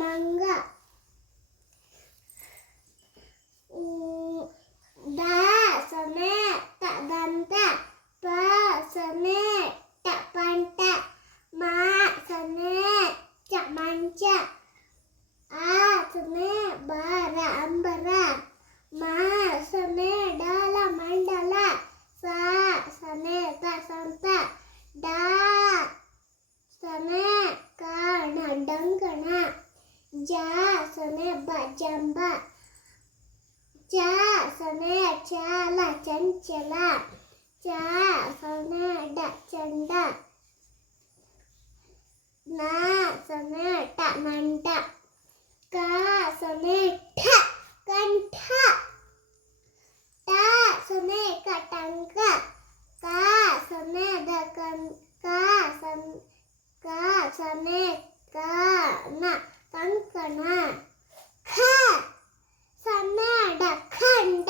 mangga. Mm, da sene tak ganta, pa sene tak panta, ma sene tak manca, a sene bara ambara, ma sene dala mandala, sa sene tak santa, da ಜಂಬ ಜಂಬ ಚ ಸೊನೆ ಚಾಲ ಚಂಚಲ ಚ ಸೊನೆ ಡ ಚಂಡ ನ ಸೊನೆ ಟ ನಂಟ ಕ ಸೊನೆ ಠ ಕಂಠ ಟ ಸೊನೆ ಕಟಂಕ ಕ ಸೊನೆ ದ ಕನ್ ಕ ಸನ್ ಕ ಸೊನೆ ಕ ನ ಕಂಕಣ ಖ ಸೊನೆ ಡ ಖಂಡ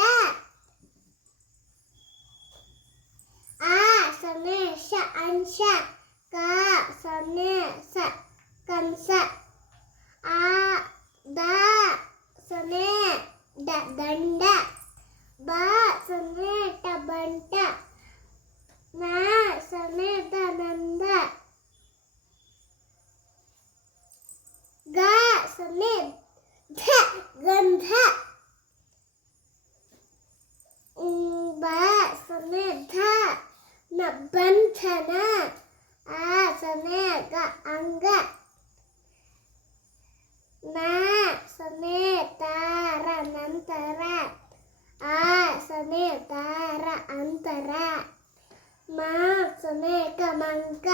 ಆ ಸೊನೆ ಶ ಅಂಶ ಕ ಸೊನೆ ಸ ಕಂಸ ನ ಬಂಧನ ಆ ಸೊನೆ ಗ ಅಂಗ ನ ಸೊನೆ ತಾರ ನಂತರ ಆ ಸೊನೆ ತಾರ ಅಂತರ ಮ ಸೊನೆ ಗ ಮಂಕ